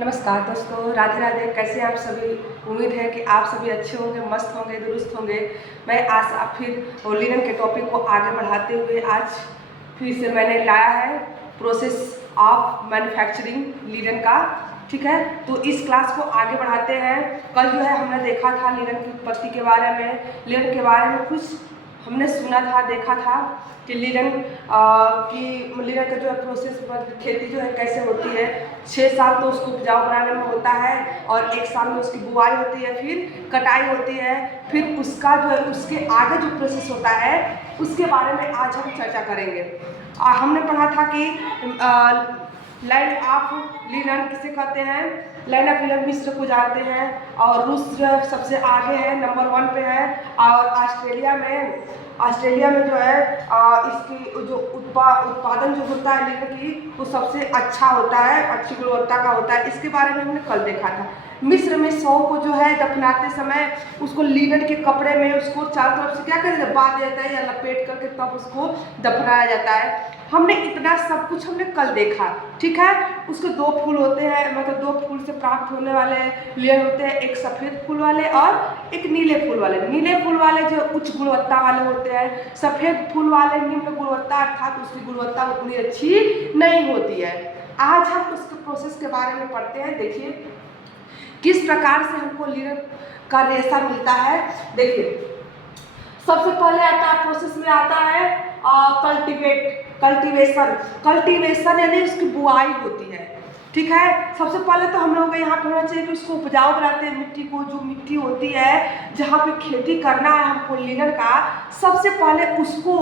नमस्कार दोस्तों, राधे राधे। कैसे हैं आप सभी। उम्मीद है कि आप सभी अच्छे होंगे, मस्त होंगे, दुरुस्त होंगे। मैं आज फिर लिनन के टॉपिक को आगे बढ़ाते हुए आज फिर से मैंने लाया है प्रोसेस ऑफ मैन्युफैक्चरिंग लिनन का। ठीक है, तो इस क्लास को आगे बढ़ाते हैं। कल जो है हमने देखा था लिनन की उत्पत्ति के बारे में, लिनन के बारे में कुछ हमने सुना था, देखा था कि लिनन का जो है प्रोसेस खेती जो है कैसे होती है। 6 साल तो उसको उपजाऊ बनाने में होता है और 1 साल में उसकी बुआई होती है, फिर कटाई होती है, फिर उसका जो है उसके आगे जो प्रोसेस होता है उसके बारे में आज हम चर्चा करेंगे। हमने पढ़ा था कि लैंड ऑफ लिनन किसे कहते हैं। लैंड ऑफ लिनन मिस्र को जानते हैं और रूस जो है सबसे आगे है, नंबर 1 पे है। और ऑस्ट्रेलिया में जो है इसकी जो उत्पादन जो होता है लिनन की वो सबसे अच्छा होता है, अच्छी गुणवत्ता का होता है। इसके बारे में हमने कल देखा था। मिस्र में शव को जो है दफनाते समय उसको लिनन के कपड़े में उसको चारों तरफ से क्या कर बांध देता है या लपेट करके तब उसको दफनाया जाता है। हमने इतना सब कुछ हमने कल देखा। ठीक है, उसके 2 फूल होते हैं, मतलब 2 फूल से प्राप्त होने वाले लेयर होते हैं, एक सफ़ेद फूल वाले और एक नीले फूल वाले। नीले फूल वाले जो उच्च गुणवत्ता वाले होते हैं, सफ़ेद फूल वाले निम्न गुणवत्ता, अर्थात उसकी गुणवत्ता उतनी अच्छी नहीं होती है। आज हम उसके प्रोसेस के बारे में पढ़ते हैं। देखिए किस प्रकार से हमको लिनन का रेशा मिलता है। देखिए सबसे पहले आता है प्रोसेस में आता है कल्टीवेशन यानी उसकी बुआई होती है। ठीक है, सबसे पहले तो हम लोग यहाँ पे होना चाहिए कि उसको उपजाऊ बनाते हैं मिट्टी को। जो मिट्टी होती है जहाँ पे खेती करना है हमको लिनन का, सबसे पहले उसको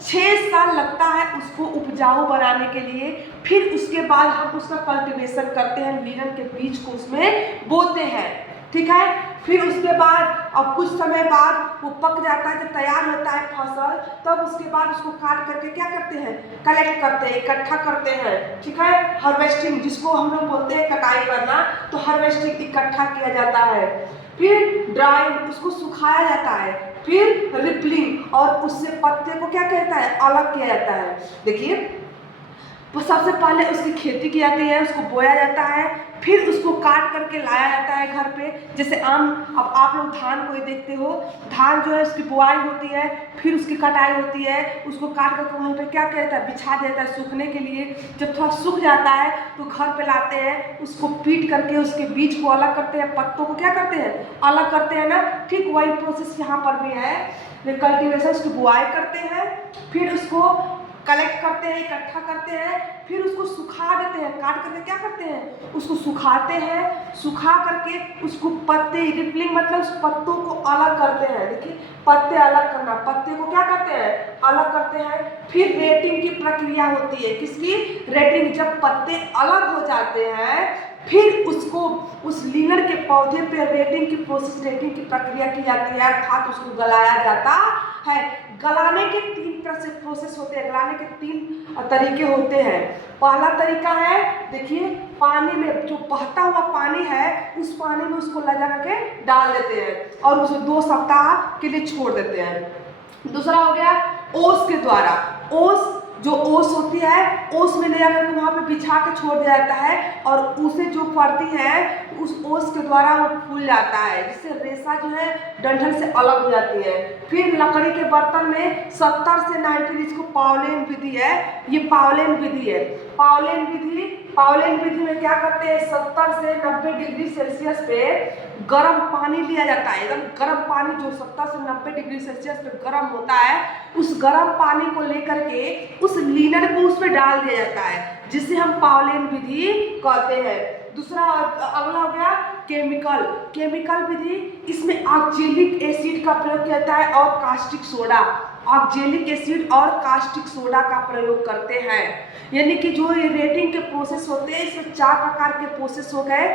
6 साल लगता है उसको उपजाऊ बनाने के लिए। फिर उसके बाद हम उसका कल्टीवेशन करते हैं, लिनन के बीज को उसमें बोते हैं। ठीक है, फिर उसके बाद अब कुछ समय बाद वो पक जाता है, जब तैयार होता है फसल, तब उसके बाद उसको काट करके क्या करते हैं, कलेक्ट करते हैं, इकट्ठा करते हैं। ठीक है, हार्वेस्टिंग जिसको हम लोग बोलते हैं कटाई करना, तो हार्वेस्टिंग इकट्ठा किया जाता है। फिर ड्राइंग उसको सुखाया जाता है, फिर रिपलिंग और उससे पत्ते को क्या कहता है, अलग किया जाता है। देखिए तो सबसे पहले उसकी खेती की जाती है, उसको बोया जाता है, फिर उसको काट करके लाया जाता है घर पे। जैसे अब आप लोग धान को ही देखते हो, धान जो है उसकी बुआई होती है, फिर उसकी कटाई होती है, उसको काट करके वहाँ पे क्या कहता है, बिछा देता है सूखने के लिए। जब थोड़ा सूख जाता है तो घर पे लाते हैं, उसको पीट करके उसके बीज को अलग करते हैं, पत्तों को क्या करते हैं, अलग करते हैं ना। ठीक वही प्रोसेस यहाँ पर भी है। कल्टीवेशन उसकी बुआई करते हैं, फिर उसको कलेक्ट करते हैं, इकट्ठा करते हैं, फिर उसको सुखा देते हैं। काट करके क्या करते हैं, उसको सुखाते हैं, सुखा करके उसको पत्ते, रिपलिंग मतलब उस पत्तों को अलग करते हैं। देखिए पत्ते अलग करना, पत्ते को क्या करते हैं, अलग करते हैं। फिर रेटिंग की प्रक्रिया होती है, किसकी, रेटिंग। जब पत्ते अलग हो जाते हैं फिर उसको उस लिनन के पौधे पे रेटिंग की प्रक्रिया की जाती है, अर्थात उसको गलाया जाता है। गलाने के 3 तरह से प्रोसेस होते हैं, गलाने के 3 तरीके होते हैं। पहला तरीका है, देखिए पानी में जो बहता हुआ पानी है उस पानी में उसको लगा के डाल देते हैं और उसे 2 सप्ताह के लिए छोड़ देते हैं। दूसरा हो गया ओस के द्वारा। ओस जो ओस होती है, ओस में ले जाकर वहाँ पे बिछा के छोड़ दिया जाता है और उसे जो पड़ती है उस ओस के द्वारा वो फूल जाता है, जिससे रेशा जो है डंठल से अलग हो जाती है। फिर लकड़ी के बर्तन में 70 से 90, इसको पावलेन विधि है, ये पावलेन विधि है। पावलेन विधि में क्या करते हैं, 70 से 90 डिग्री सेल्सियस पे गर्म पानी लिया जाता है। एकदम गर्म पानी जो 70 से 90 डिग्री सेल्सियस पे गर्म होता है, उस गर्म पानी को लेकर के उस लिनन को उसमें डाल दिया जाता है, जिसे हम पावलेन विधि कहते हैं। दूसरा अगला हो गया केमिकल विधि। इसमें ऑक्जेलिक एसिड का प्रयोग किया जाता है और कास्टिक सोडा, ऑक्जेलिक एसिड और कास्टिक सोडा का प्रयोग करते हैं। यानी कि जो ये रेटिंग के प्रोसेस होते हैं, इसमें 4 प्रकार के प्रोसेस हो गए।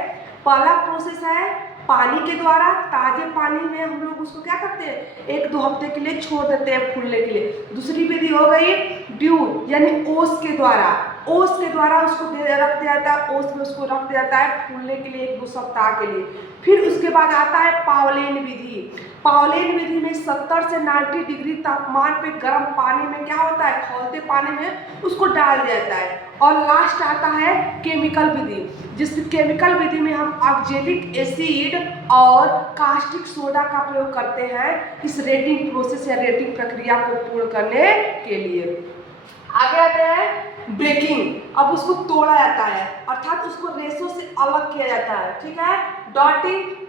पहला प्रोसेस है पानी के द्वारा, ताजे पानी में हम लोग उसको क्या करते हैं, 1-2 हफ्ते के लिए छोड़ देते हैं फूलने के लिए। दूसरी विधि हो गई ड्यू यानी ओस के द्वारा, ओस के द्वारा उसको रख दिया जाता है, ओस में उसको रख दिया जाता है फूलने के लिए 1-2 सप्ताह के लिए। फिर उसके बाद आता है पावलेन विधि। पावलेन विधि में 70 से 90 डिग्री तापमान पे गर्म पानी में क्या होता है, खौलते पानी में उसको डाल दिया जाता है। और लास्ट आता है केमिकल विधि, जिस केमिकल विधि में हम ऑक्जेलिक एसिड और कास्टिक सोडा का प्रयोग करते हैं इस रेटिंग प्रोसेस या रेटिंग प्रक्रिया को पूर्ण करने के लिए। आगे आते हैं ब्रेकिंग। अब उसको तोड़ा जाता है, अर्थात उसको रेशों से अलग किया जाता है, ठीक है।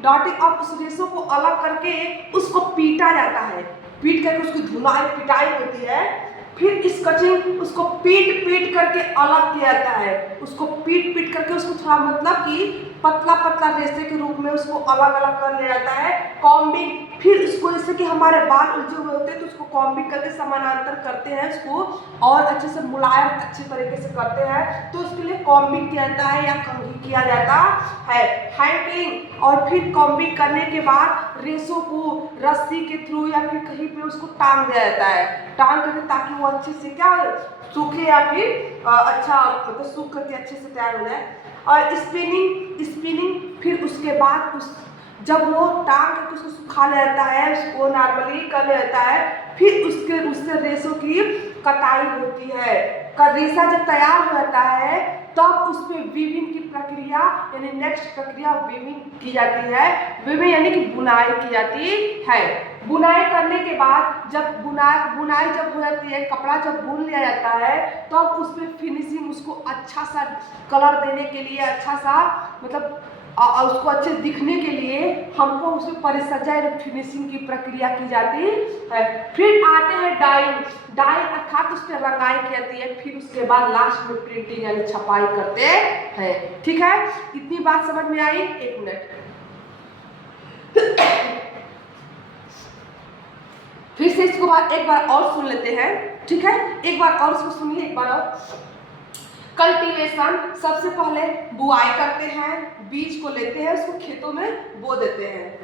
डॉटिंग अब उस रेशों को अलग करके उसको पीटा जाता है, पीट करके उसकी धुनाई पिटाई होती है। फिर स्कचिंग, उसको पीट करके अलग किया जाता है, उसको पीट करके उसको थोड़ा मतलब कि पतला पतला रेशे के रूप में उसको अलग अलग कर लिया जाता है। कॉम्बिंग, फिर उसको जैसे कि हमारे बाल उलझे हुए होते हैं तो उसको कॉम्बिंग करके समानांतर करते हैं उसको, और अच्छे से मुलायम अच्छे तरीके से करते हैं, तो उसके लिए कॉम्बिंग किया जाता है या कंघी किया जाता है। हैंडलिंग, और फिर कॉम्बिंग करने के बाद रेशों को रस्सी के थ्रू या फिर कहीं पे उसको टांग दिया जाता है, टांग करके ताकि वो अच्छे से क्या सूखे या फिर अच्छा मतलब सूख करके अच्छे से तैयार हो जाए। और स्पिनिंग, फिर उसके बाद उस जब वो टांग करके उसको सुखा लिया जाता है, उसको नॉर्मली कर लिया जाता है, फिर उससे रेशों की कटाई होती है। रेशा जब तैयार हो जाता है तब उस पर वीविंग की प्रक्रिया यानी नेक्स्ट प्रक्रिया वीविंग की जाती है। वीविंग यानी कि बुनाई की जाती है। बुनाई करने के बाद जब बुनाई जब हो जाती है, कपड़ा जब बुन लिया जाता है तो अब उस पर फिनिशिंग, उसको अच्छा सा कलर देने के लिए, अच्छा सा मतलब उसको अच्छे दिखने के लिए हमको उसमें परिसज्जा या फिनिशिंग की प्रक्रिया की जाती है। फिर आते हैं डाइंग अर्थात उस पर रंगाई की जाती है। फिर उसके बाद लास्ट में प्रिंटिंग यानी छपाई करते हैं, ठीक है। इतनी बात समझ में आई? 1 मिनट। फिर से इसको बाद एक बार और सुन लेते हैं, ठीक है। एक बार और इसको सुनिए, एक बार और। कल्टीवेशन, सबसे पहले बुआई करते हैं, बीज को लेते हैं, उसको खेतों में बो देते हैं।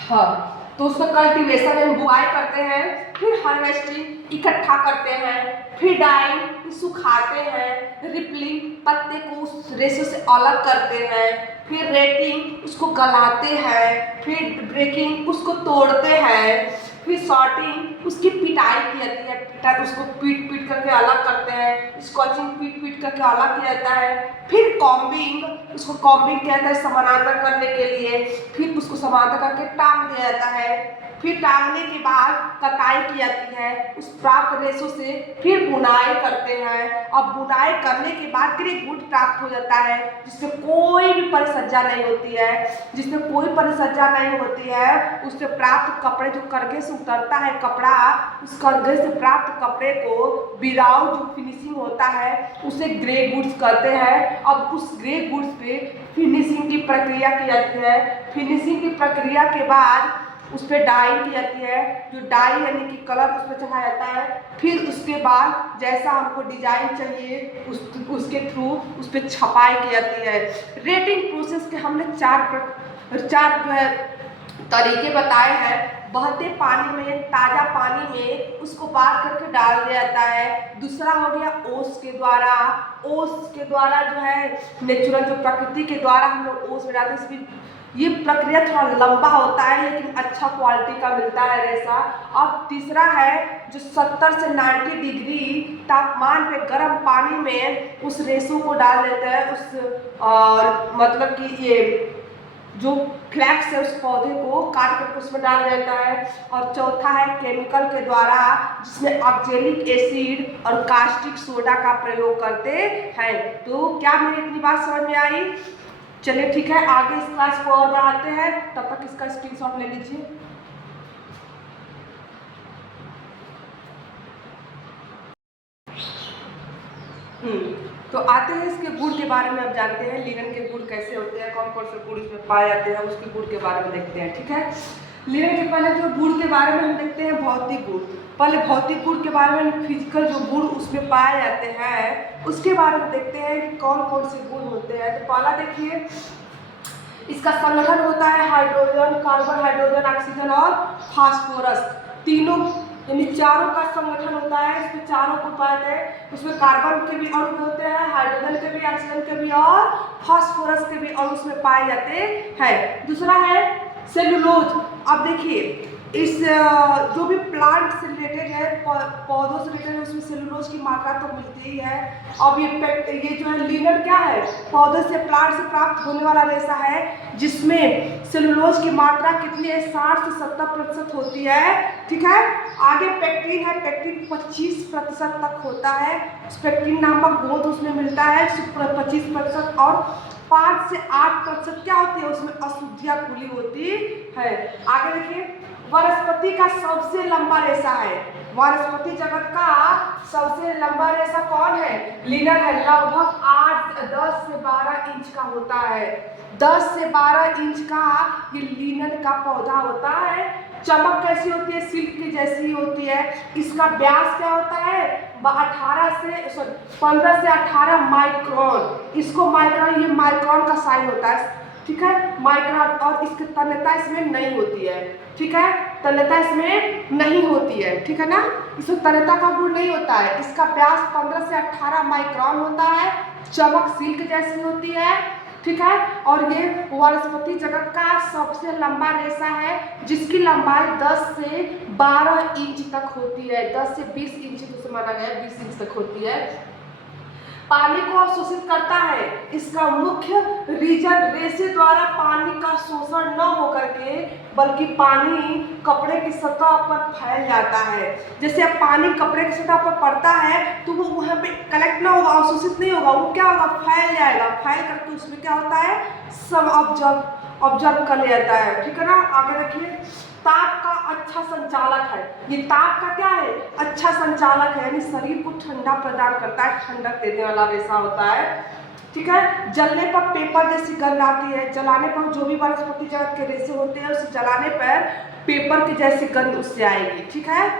हाँ, तो उसका कल्टीवेशन में बुआई करते हैं, फिर हार्वेस्टिंग इकट्ठा करते हैं, फिर डाइंग सुखाते हैं, रिपलिंग पत्ते को उस रेशे से अलग करते हैं, फिर रेटिंग उसको गलाते हैं, फिर ब्रेकिंग उसको तोड़ते हैं, फिर सॉर्टिंग उसकी पिटाई की जाती है, उसको पीट करके अलग करते हैं, स्कॉचिंग पीट करके अलग किया जाता है, फिर कॉम्बिंग उसको कॉम्बिंग किया जाता है समानांतर करने के लिए, फिर उसको समानांतर करके टांग दिया जाता है, फिर टांगने के बाद कटाई की जाती है उस प्राप्त रेशों से, फिर बुनाई करते हैं। अब बुनाई करने के बाद फिर एक गुट प्राप्त हो जाता है जिसमें कोई भी परिसज्जा नहीं होती है, उससे प्राप्त कपड़े जो करघे से उतरता है कपड़ा, उस करघे से प्राप्त कपड़े को विदाउट जो फिनिशिंग होता है उसे ग्रे गुड्स कहते हैं। अब उस ग्रे गुड्स पे फिनिशिंग की प्रक्रिया की जाती है। फिनिशिंग की प्रक्रिया के बाद उस पर डाई की जाती है, जो डाई यानी कि कलर उस पर चढ़ाया जाता है। फिर उसके बाद जैसा हमको डिजाइन चाहिए उसके थ्रू उस पर छपाई की जाती है। रेटिंग प्रोसेस के हमने चार जो है तरीके बताए हैं। बहते पानी में, ताज़ा पानी में उसको बार करके डाल दिया जाता है। दूसरा हो गया ओस के द्वारा जो है नेचुरल जो प्रकृति के द्वारा हम लोग ओस में डालते हैं। इसकी ये प्रक्रिया थोड़ा लंबा होता है लेकिन अच्छा क्वालिटी का मिलता है रेशा। अब तीसरा है जो 70 से 90 डिग्री तापमान पे गर्म पानी में उस रेशों को डाल देता है, उस मतलब कि ये जो फ्लैक्स है उस पौधे को काट करके उसमें डाल देता है। और चौथा है केमिकल के द्वारा, जिसमें ऑक्जेलिक एसिड और कास्टिक सोडा का प्रयोग करते हैं। तो क्या मेरी इतनी बात समझ में आई? चलिए ठीक है, आगे इस क्लास को और बढ़ाते हैं, तब तक इसका स्क्रीनशॉट ले लीजिए। तो आते हैं इसके गुण के बारे में। अब जानते हैं लिनन के गुण कैसे होते हैं, कौन कौन से गुण इसमें पाए जाते हैं, उसके गुण के बारे में देखते हैं, ठीक है। लिनन के पहले जो गुण के बारे में हम देखते हैं भौतिक गुण। पहले भौतिक गुण के बारे में, फिजिकल जो गुण उसमें पाए जाते हैं उसके बारे में देखते हैं कि कौन कौन से गुण होते हैं। तो पहला देखिए, इसका संगठन होता है हाइड्रोजन, कार्बन, हाइड्रोजन, ऑक्सीजन और फास्फोरस। तीनों यानी चारों का संगठन होता है, इसमें चारों को पाते हैं। उसमें कार्बन के भी अणु होते हैं, हाइड्रोजन के भी, ऑक्सीजन के भी और फास्फोरस के भी अणु उसमें पाए जाते हैं। दूसरा है सेलुलोज। अब देखिए इस जो भी प्लांट से रिलेटेड है, पौधों से रिलेटेड है, उसमें सेलुलोज की मात्रा तो मिलती ही है। अब ये जो है लिनन क्या है, पौधे से प्लांट से प्राप्त होने वाला रेशा है जिसमें सेलुलोज की मात्रा कितनी है, 60 से 70% होती है। ठीक है, आगे पेक्टिन है, पेक्टिन 25% तक होता है। पेक्टिन नामक गोंद उसमें मिलता है 25%, और 5 से 8% क्या होती है, उसमें अशुद्धियाँ खुली होती है। आगे देखिए वनस्पति का सबसे लंबा रेशा है, वनस्पति जगत का सबसे लंबा रेशा कौन है, लिनन है। लगभग 10 से 12 इंच का होता है, 10 से 12 इंच का ये लिनन का पौधा होता है। चमक कैसी होती है, सिल्क की जैसी होती है। इसका व्यास क्या होता है, 15 से 18 माइक्रोन। इसको माइक्रोन, ये माइक्रोन का साइन होता है। ठीक है, माइक्रोन, और इसकी तन्यता इसमें नहीं होती है। ठीक है, तन्यता इसमें नहीं होती है। ठीक है ना, इसमें तन्यता का गुण नहीं होता है। इसका व्यास 15 से 18 माइक्रोन होता है, चमक सिल्क जैसी होती है। ठीक है, और ये वनस्पति जगत का सबसे लंबा रेशा है जिसकी लंबाई 10 से 12 इंच तक होती है। 10 से 20 इंच तो माना गया, 20 इंच तक होती है। पानी को अवशोषित करता है। इसका मुख्य रीजन रेशे द्वारा पानी का शोषण न होकर के बल्कि पानी कपड़े की सतह पर फैल जाता है। जैसे अब पानी कपड़े की सतह पर पड़ता है तो वो वहाँ पे कलेक्ट ना होगा, अवशोषित नहीं होगा, वो क्या होगा, फैल जाएगा। फैल करके उसमें क्या होता है, सब ऑब्जर्व कर लिया जाता है। ठीक है ना, आगे देखिए ताप का अच्छा संचालक है। ये ताप का क्या है, अच्छा संचालक है, यानी शरीर को ठंडा प्रदान करता है, ठंडक देने वाला रेशा होता है। ठीक है, जलने पर पेपर जैसी गंध आती है। जलाने पर जो भी वनस्पति जगत के रेशे होते हैं उसे जलाने पर पेपर की जैसी गंध उससे आएगी। ठीक है,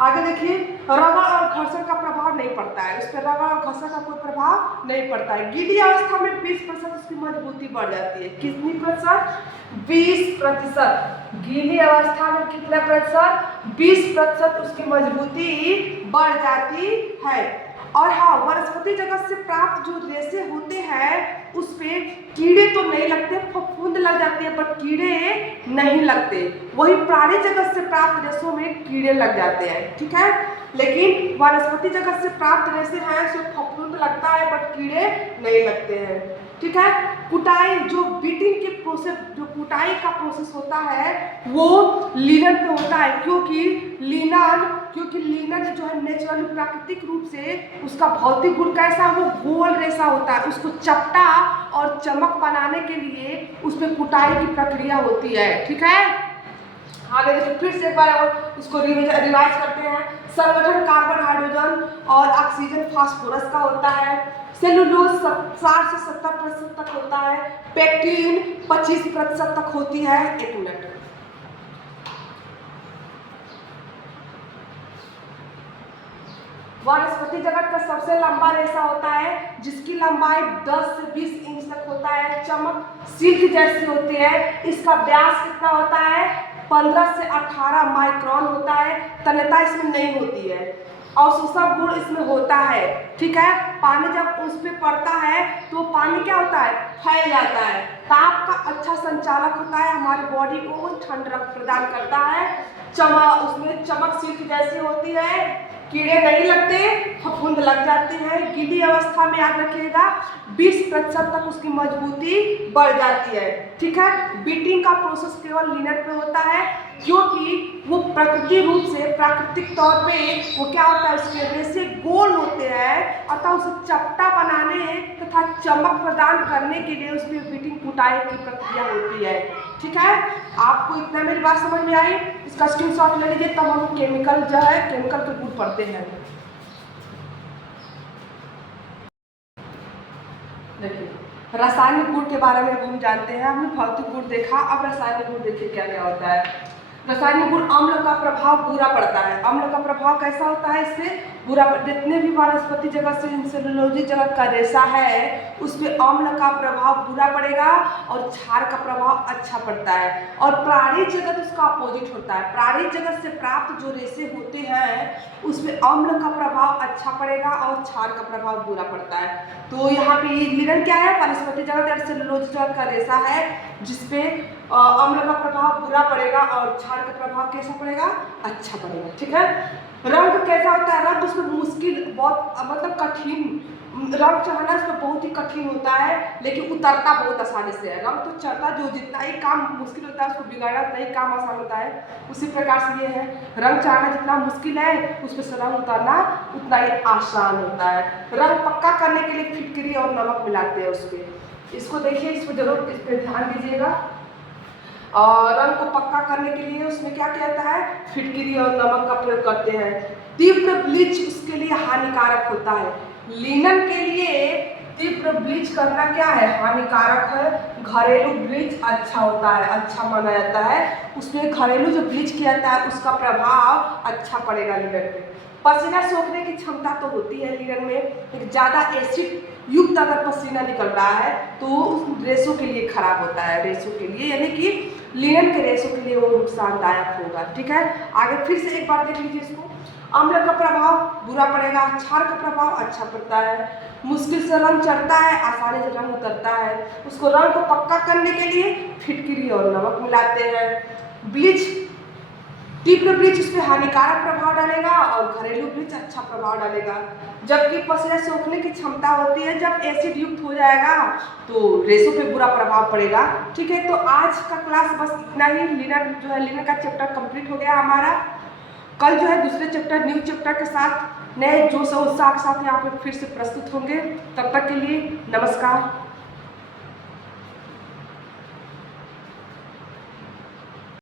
आगे देखिए रगड़ और घर्षण का प्रभाव नहीं पड़ता है, उस पर रगड़ और घर्षण का कोई प्रभाव नहीं पड़ता है। गीली अवस्था में 20% उसकी मजबूती बढ़ जाती है। कितनी प्रतिशत, 20%। गीली अवस्था में कितना प्रतिशत, 20% उसकी मजबूती बढ़ जाती है। और हाँ, वनस्पति जगत से प्राप्त जो रेशे होते हैं उस पे कीड़े तो नहीं लगते, फफूंद लग जाती है, बट कीड़े नहीं लगते। वही प्राणी जगत से प्राप्त रेशों में कीड़े लग जाते हैं। ठीक है, लेकिन वनस्पति जगत से प्राप्त रेशे हैं उसमें फफूंद लगता है बट कीड़े नहीं लगते हैं। ठीक है, कुटाई जो बीटिंग की प्रोसेस, जो कुटाई का प्रोसेस होता है वो लिनन पे होता है, क्योंकि लिनन जो है नेचुरली प्राकृतिक रूप से उसका भौतिक गुण कैसा, वो गोल रेशा होता है। उसको चपटा और चमक बनाने के लिए उसमें कुटाई की प्रक्रिया होती है। ठीक है, आगे देखिए फिर से एक बार और इसको रिवाइज करते हैं। संगठन कार्बन, हाइड्रोजन और ऑक्सीजन, फास्फोरस का होता है। सेलुलोज 60 से 70% तक होता है। पेक्टिन 25% तक होती है। 1 मिनट, वनस्पति जगत का सबसे लंबा रेशा होता है जिसकी लंबाई 10 से 20 इंच तक होता है। चमक सिल्क जैसी होती है। इसका व्यास कितना होता है, 15 से 18 माइक्रोन होता है। तन्यता इसमें नहीं होती है, अवशोषक गुण इसमें होता है। ठीक है, पानी जब उस पर पड़ता है तो पानी क्या होता है, फैल जाता है। ताप का अच्छा संचालक होता है, हमारी बॉडी को ठंड प्रदान करता है। उसमें चमक सिल्क जैसी होती है, कीड़े नहीं लगते, फफूंद लग जाते हैं। गीली अवस्था में याद रखिएगा 20% तक उसकी मजबूती बढ़ जाती है। ठीक है, बीटिंग का प्रोसेस केवल लिनन पे होता है क्योंकि वो प्राकृतिक तौर पे वो क्या होता है, उसके रेशे गोल होते हैं, अतः उसे चपटा बनाने तथा चमक प्रदान करने के लिए उसमें बीटिंग कुटाई की प्रक्रिया होती है। ठीक है, आपको इतना मेरी बात समझ में आई, इसका स्क्रीनशॉट ले लीजिए, तब हम केमिकल जो है केमिकल के गुण पढ़ते हैं। देखिए रासायनिक गुण के बारे में अब हम जानते हैं। हमने भौतिक गुण देखा, अब रासायनिक गुण देखिए क्या क्या होता है। रासायनिक गुण, अम्ल का प्रभाव बुरा पड़ता है। अम्ल का प्रभाव कैसा होता है, इससे बुरा, जितने भी वनस्पति जगत से सेलुलोजी जगत का रेशा है उसमें अम्ल का प्रभाव बुरा पड़ेगा और क्षार का प्रभाव अच्छा पड़ता है। और प्राणी जगत उसका अपोजिट होता है। प्राणी जगत से प्राप्त जो रेशे होते हैं उसमें अम्ल का प्रभाव अच्छा पड़ेगा और क्षार का प्रभाव बुरा पड़ता है। तो यहाँ पे ये लिनन क्या है, वनस्पति जगत या सेलुलोज जगत का रेशा है जिसपे अम्ल का प्रभाव बुरा पड़ेगा और क्षार का प्रभाव कैसा पड़ेगा, अच्छा पड़ेगा। ठीक है। रंग कैसा होता है, रंग उसमें मुश्किल बहुत मतलब कठिन, रंग चढ़ना इसमें बहुत ही कठिन होता है लेकिन उतरता बहुत आसानी से है। रंग तो चढ़ता, जो जितना ही काम मुश्किल होता है उसको बिगाड़ना उतना ही काम आसान होता है, उसी प्रकार से ये है, रंग चढ़ना जितना मुश्किल है उसमें से रंग उतारना उतना ही आसान होता है। रंग पक्का करने के लिए फिटकरी और नमक मिलाते हैं उसके, इसको देखिए, इसको जरूर इस पर ध्यान दीजिएगा। और रंग को पक्का करने के लिए उसमें क्या कहता है, फिटकरी और नमक का प्रयोग करते हैं। तीव्र ब्लीच उसके लिए हानिकारक होता है। लिनन के लिए तीव्र ब्लीच करना क्या है, हानिकारक है। घरेलू ब्लीच अच्छा होता है, अच्छा माना जाता है। उसमें घरेलू जो ब्लीच किया जाता है उसका प्रभाव अच्छा पड़ेगा लिनन पे। पसीना सोखने की क्षमता तो होती है लिनन में, लेकिन ज़्यादा एसिड युक्त अगर पसीना निकल रहा है तो उस रेशों के लिए खराब होता है, रेशों के लिए, यानी कि लिनन के रेशों के लिए वो नुकसानदायक होगा। ठीक है। आगे फिर से एक बार देख लीजिए इसको। अम्ल का प्रभाव बुरा पड़ेगा, क्षार का प्रभाव अच्छा पड़ता है। मुश्किल से रंग चढ़ता है, आसानी से रंग उतरता है। उसको रंग को पक्का करने के लिए फिटकरी और नमक मिलाते हैं। ब्लीच, तीव्र ब्लीच इस पर हानिकारक प्रभाव डालेगा और घरेलू ब्लीच अच्छा प्रभाव डालेगा। जबकि पसीना सोखने की क्षमता होती है, जब एसिड युक्त हो जाएगा तो रेशों पे बुरा प्रभाव पड़ेगा। ठीक है। तो आज का क्लास बस इतना ही। लिनन जो है, लिनन का चैप्टर कंप्लीट हो गया हमारा। कल जो है दूसरे चैप्टर, न्यू चैप्टर के साथ, नए जोश और उत्साह के साथ यहाँ पे फिर से प्रस्तुत होंगे। तब तक के लिए नमस्कार।